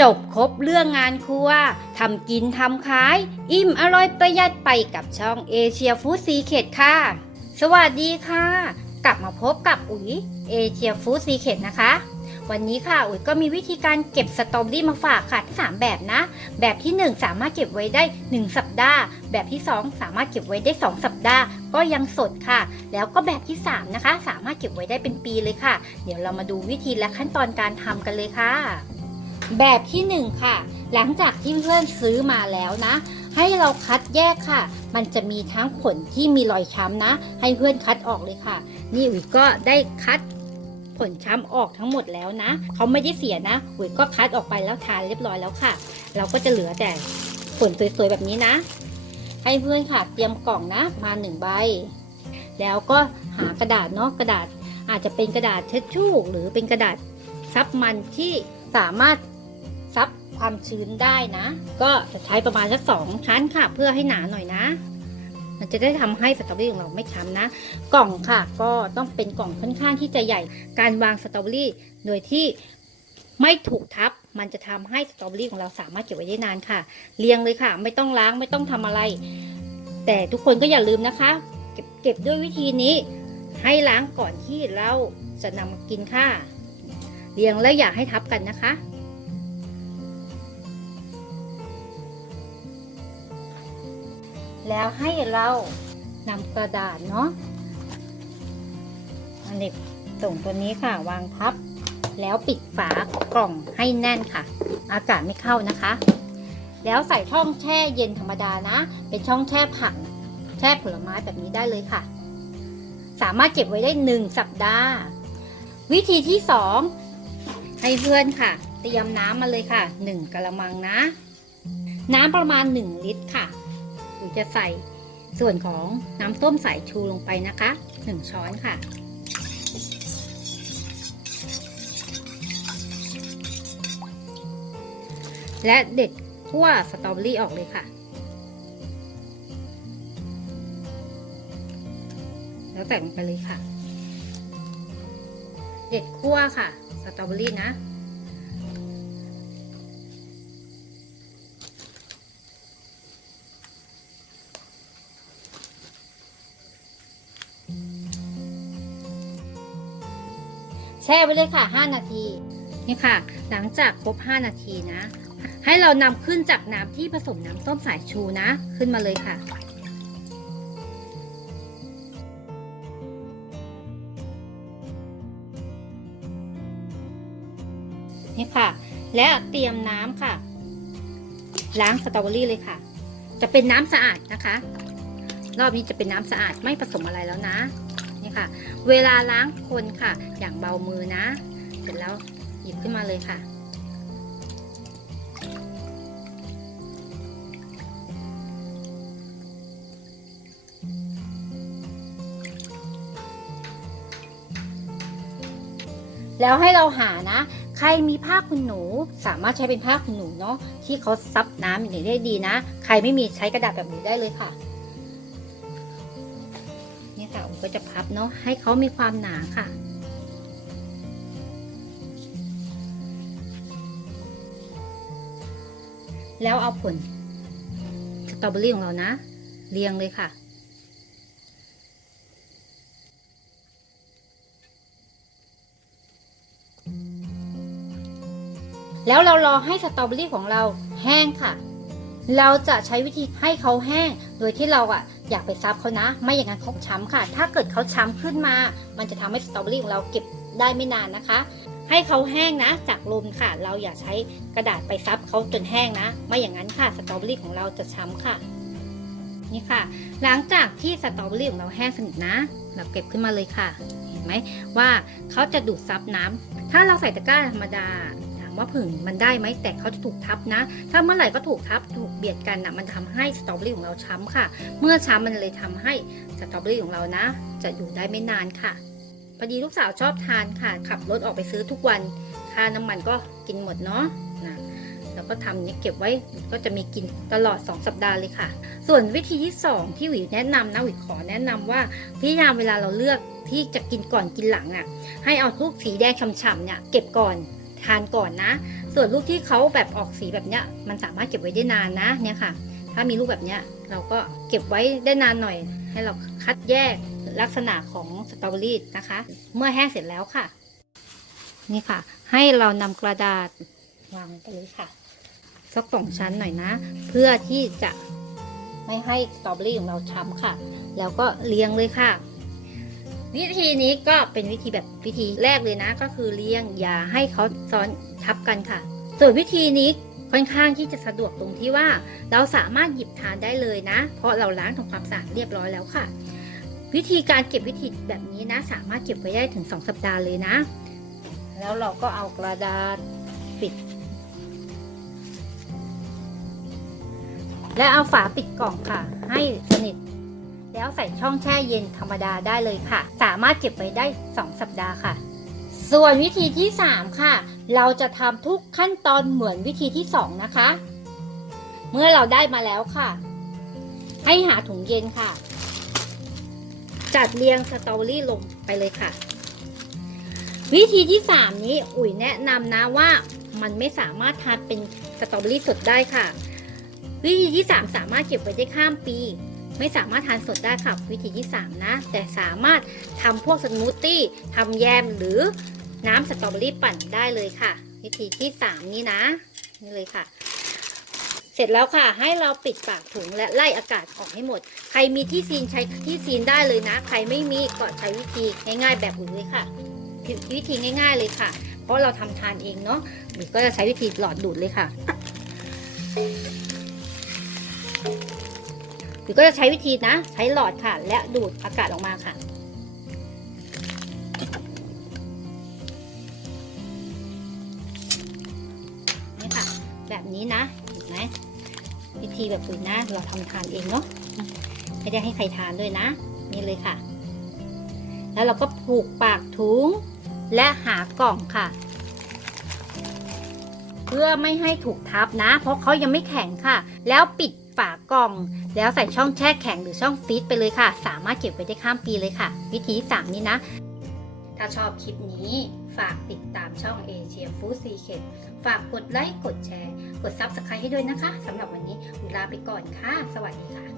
จบครบเรื่องงานครัวทำกินทำขาย อิ่มอร่อยประหยัดไปกับช่องเอเชียฟู้ดซีเคดค่ะ สวัสดีค่ะ กลับมาพบกับอุ๋ยเอเชียฟู้ดซีเคดนะคะ วันนี้ค่ะอุ๋ยก็มีวิธีการเก็บสตรอเบอรี่มาฝากค่ะสามแบบนะ แบบที่ 1 สามารถเก็บไว้ได้ 1 สัปดาห์ แบบที่ 2 สามารถเก็บไว้ได้ 2 สัปดาห์ ก็ยังสดค่ะ แล้วก็แบบที่ 3 นะคะ สามารถเก็บไว้ได้เป็นปีเลยค่ะ เดี๋ยวเรามาดูวิธีและขั้นตอนการทำกันเลยค่ะ แบบที่ 1 ค่ะ หลังจากที่เพื่อนซื้อมาแล้วนะ ให้เราคัดแยกค่ะ มันจะมีทั้งผลที่มีรอยช้ำนะ ให้เพื่อนคัดออกเลยค่ะ นี่อุ๋ยก็ได้คัดผลช้ำออกทั้งหมดแล้วนะ เขาไม่ได้เสียนะอุ๋ยก็คัดออกไปแล้วทานเรียบร้อยแล้วค่ะ เราก็จะเหลือแต่ผลสวยๆแบบนี้นะ ให้เพื่อนค่ะ เตรียมกล่องนะ มาหนึ่งใบ แล้วก็หากระดาษเนาะกระดาษอาจจะเป็นกระดาษเช็ดชู่หรือเป็นกระดาษซับมันที่สามารถ ความชื้นได้นะ ก็จะใช้ประมาณสักสองชั้นค่ะ เพื่อให้หนาหน่อยนะ มันจะได้ทำให้สตรอเบอรี่ของเราไม่ช้ำนะ กล่องค่ะ ก็ต้องเป็นกล่องค่อนข้างที่จะใหญ่ การวางสตรอเบอรี่โดยที่ไม่ถูกทับ มันจะทำให้สตรอเบอรี่ของเราสามารถเก็บไว้ได้นานค่ะ เรียงเลยค่ะ ไม่ต้องล้างไม่ต้องทำอะไร แต่ทุกคนก็อย่าลืมนะคะ เก็บเก็บด้วยวิธีนี้ ให้ล้างก่อนที่เราจะนำมากินค่ะ เรียงแล้วอย่าให้ทับกันนะคะ แล้วให้เรานำกระดาษเนาะอันนี้ส่งตัวนี้ค่ะ วางทับ แล้วปิดฝากล่องให้แน่นค่ะ อากาศไม่เข้านะคะ แล้วใส่ช่องแช่เย็นธรรมดานะ เป็นช่องแช่ผัก แช่ผลไม้แบบนี้ได้เลยค่ะ สามารถเก็บไว้ได้หนึ่งสัปดาห์ วิธีที่สองให้เพื่อนค่ะ เตรียมน้ำมาเลยค่ะหนึ่งกะละมังนะ น้ำประมาณหนึ่งลิตรค่ะ รือจะใส่ส่วนของน้ำส้มสายชูลงไปนะคะหนึ่งช้อนค่ะ และเด็ดขั้วสตรอเบอรี่ออกเลยค่ะ แล้วแต่งลงไปเลยค่ะ เด็ดขั้วค่ะ สตรอเบอรี่นะ แช่ไว้เลยค่ะ 5 นาที นี่ค่ะ หลังจากครบ 5 นาทีนะ ให้เรานำขึ้นจากน้ำที่ผสมน้ำส้มสายชูนะ ขึ้นมาเลยค่ะนี่ค่ะ และเตรียมน้ำค่ะ ล้างสตรอเบอรี่เลยค่ะ จะเป็นน้ำสะอาดนะคะ รอบนี้จะเป็นน้ำสะอาดไม่ผสมอะไรแล้วนะ นี่ค่ะ เวลาล้างคนค่ะ อย่างเบามือนะ เสร็จแล้วหยิบขึ้นมาเลยค่ะ แล้วให้เราหานะ ใครมีผ้าคุณหนูสามารถใช้เป็นผ้าคุณหนูเนาะที่เขาซับน้ำอย่างนี้ได้ดีนะ ใครไม่มีใช้กระดาษแบบนี้ได้เลยค่ะ ค่ะผมก็จะพับเนาะให้เขามีความหนาค่ะ แล้วเอาผลสตรอเบอรี่ของเรานะ เรียงเลยค่ะแล้วเรารอให้สตรอเบอรี่ของเราแห้งค่ะ เราจะใช้วิธีให้เขาแห้ง โดยที่เราอะอยากไปซับเขานะ ไม่อย่างนั้นเขาช้ำค่ะ ถ้าเกิดเขาช้ำขึ้นมา มันจะทำให้สตรอเบอรี่ของเราเก็บได้ไม่นานนะคะ ให้เขาแห้งนะ จากลมค่ะ เราอย่าใช้กระดาษไปซับเขาจนแห้งนะ ไม่อย่างนั้นค่ะสตรอเบอรี่ของเราจะช้ำค่ะ นี่ค่ะ หลังจากที่สตรอเบอรี่ของเราแห้งสนิทนะ เราเก็บขึ้นมาเลยค่ะ เห็นไหมว่าเขาจะดูดซับน้ำถ้าเราใส่ตะกร้าธรรมดา ว่าผึ่งมันได้ไหมแต่เขาจะถูกทับนะ ถ้าเมื่อไหร่ก็ถูกทับถูกเบียดกันนะมันทำให้สตรอเบอรี่ของเราช้ำค่ะ เมื่อช้ำมันเลยทำให้สตรอเบอรี่ของเรานะ จะอยู่ได้ไม่นานค่ะพอดีลูกสาวชอบทานค่ะ ขับรถออกไปซื้อทุกวันค่าน้ำมันก็กินหมดเนาะนะแล้วก็ทำนี้เก็บไว้ก็จะมีกินตลอด 2 สัปดาห์เลยค่ะ ส่วนวิธีที่ 2 ที่หวีแนะนำนะหวีขอแนะนำว่าพยายามเวลาเราเลือกที่จะกินก่อนกินหลังอะ่ะ ให้เอาทุกสีแดงฉ่ำๆเนี่ยเก็บก่อน ทานก่อนนะ ส่วนลูกที่เขาแบบออกสีแบบเนี้ยมันสามารถเก็บไว้ได้นานนะเนี่ยค่ะ ถ้ามีลูกแบบเนี้ยเราก็เก็บไว้ได้นานหน่อย ให้เราคัดแยกลักษณะของสตรอเบอรี่นะคะ เมื่อแห้งเสร็จแล้วค่ะ นี่ค่ะ ให้เรานำกระดาษวางไปเลยค่ะสักสองชั้นหน่อยนะ เพื่อที่จะไม่ให้สตรอเบอรี่ของเราช้ำค่ะ แล้วก็เรียงเลยค่ะ วิธีนี้ก็เป็นวิธีแบบวิธีแรกเลยนะ ก็คือเรียงอย่าให้เขาซ้อนทับกันค่ะ ส่วนวิธีนี้ค่อนข้างที่จะสะดวกตรงที่ว่า เราสามารถหยิบทานได้เลยนะ เพราะเราล้างทำความสะอาดเรียบร้อยแล้วค่ะ วิธีการเก็บวิธีแบบนี้นะ สามารถเก็บไว้ได้ถึง 2 สัปดาห์เลยนะ แล้วเราก็เอากระดาษปิด และเอาฝาปิดกล่องค่ะ ให้สนิท แล้วใส่ช่องแช่เย็นธรรมดาได้เลยค่ะ สามารถเก็บไว้ได้ 2 สัปดาห์ค่ะ ส่วนวิธีที่ 3 ค่ะ เราจะทำทุกขั้นตอนเหมือนวิธีที่ 2 นะคะ เมื่อเราได้มาแล้วค่ะ ให้หาถุงเย็นค่ะ จัดเรียงสตรอเบอรี่ลงไปเลยค่ะ วิธีที่ 3 นี้อุ๋ยแนะนำนะว่ามันไม่สามารถทานเป็นสตรอเบอรี่สดได้ค่ะ วิธีที่ 3 สามารถเก็บไว้ได้ข้ามปี ไม่สามารถทานสดได้ค่ะวิธีที่ 3 นะ แต่สามารถทำพวกสมูทตี้ทำแยมหรือน้ำสตรอเบอรี่ปั่นได้เลยค่ะ วิธีที่ 3 นี้นะนี่เลยค่ะ เสร็จแล้วค่ะ ให้เราปิดปากถุงและไล่อากาศออกให้หมด ใครมีที่ซีนใช้ที่ซีนได้เลยนะ ใครไม่มีก็ใช้วิธีง่ายๆ แบบอื่นเลยค่ะวิธีง่าย ๆเลยค่ะ เพราะเราทำทานเองเนาะหรือก็จะใช้วิธีหลอดดูดเลยค่ะ หรือก็จะใช้วิธีนะ ใช้หลอดค่ะ และดูดอากาศออกมาค่ะ นี่ค่ะ แบบนี้นะเห็นไหมวิธีแบบอื่นนะ เราทำทานเองเนาะไม่ได้ให้ใครทานด้วยนะ นี่เลยค่ะ แล้วเราก็ผูกปากถุงและหากล่องค่ะ เพื่อไม่ให้ถูกทับนะ เพราะเขายังไม่แข็งค่ะ แล้วปิด ฝากล่อง แล้วใส่ช่องแช่แข็งหรือช่องฟรีซไปเลยค่ะ สามารถเก็บไว้ได้ข้ามปีเลยค่ะ วิธีที่สามนี้นะ ถ้าชอบคลิปนี้ฝากติดตามช่องเอเชียฟู้ดซีเคฝากกดไลค์กดแชร์ กดซับสไครต์ให้ด้วยนะคะสำหรับวันนี้เวลาไปก่อนค่ะ สวัสดีค่ะ